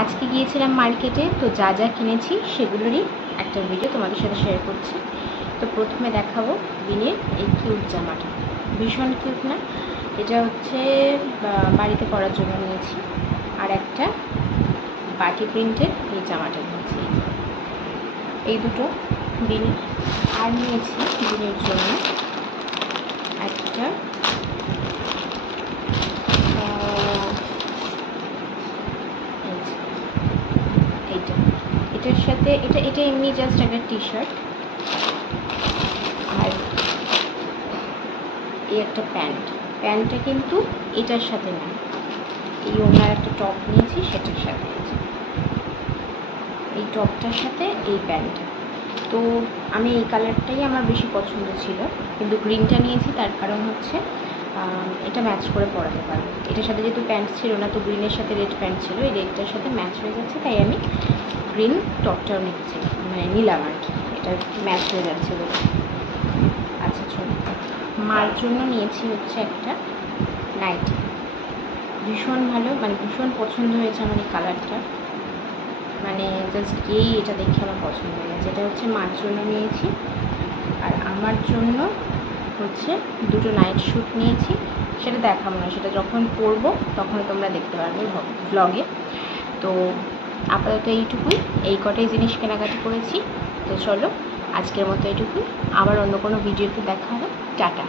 আজকে গিয়েছিলাম মার্কেটে, তো যা যা কিনেছি সেগুলোরই একটা ভিডিও তোমাদের সাথে শেয়ার করছি। তো প্রথমে দেখাবো দিনের এই কিউট জামাটা, ভীষণ কিউট না? এটা হচ্ছে বাড়িতে পরার জন্য নিয়েছি। আর একটা বাটি প্রিন্টের এই জামাটা নিয়েছি, এই দুটো দিনের। আর নিয়েছি দিনের জন্য একটা এটার সাথে এটা এমনি জাস্ট একটা টি শার্ট, আর এই একটা প্যান্টটা কিন্তু এটার সাথে না, এই ওনার একটা টপ নিয়েছি সেটার সাথে, এই টপটার সাথে এই প্যান্টটা। তো আমি এই কালারটাই আমার বেশি পছন্দ ছিল, কিন্তু গ্রিনটা নিয়েছি তার কারণ হচ্ছে এটা ম্যাচ করে পরাতে পারবো। এটার সাথে যেহেতু প্যান্ট ছিল না, তো গ্রিনের সাথে রেড প্যান্ট ছিল, এই রেডটার সাথে ম্যাচ হয়ে যাচ্ছে, তাই আমি গ্রিন টপটাও নিচ্ছি, মানে নিলাম আর কি, এটা ম্যাচ হয়ে যাচ্ছে বলে। আচ্ছা চলো, মার জন্য নিয়েছি হচ্ছে একটা নাইটি, ভীষণ ভালো, মানে ভীষণ পছন্দ হয়েছে আমার এই কালারটা, মানে জাস্ট গিয়েই এটা দেখে আমার পছন্দ হয়ে গেছে। এটা হচ্ছে মার জন্য নিয়েছি। আর আমার জন্য হচ্ছে দুটো নাইট শ্যুট নিয়েছি, সেটা দেখাবো না, সেটা যখন পরবো তখন তোমরা দেখতে পারবে ব্লগে। তো আপাতত এইটুকুই, এই কটাই জিনিস কেনাকাটি করেছি। তো চলো আজকের মতো এইটুকুই, আবার অন্য কোনো ভিডিওতে দেখা হবে। টাটা।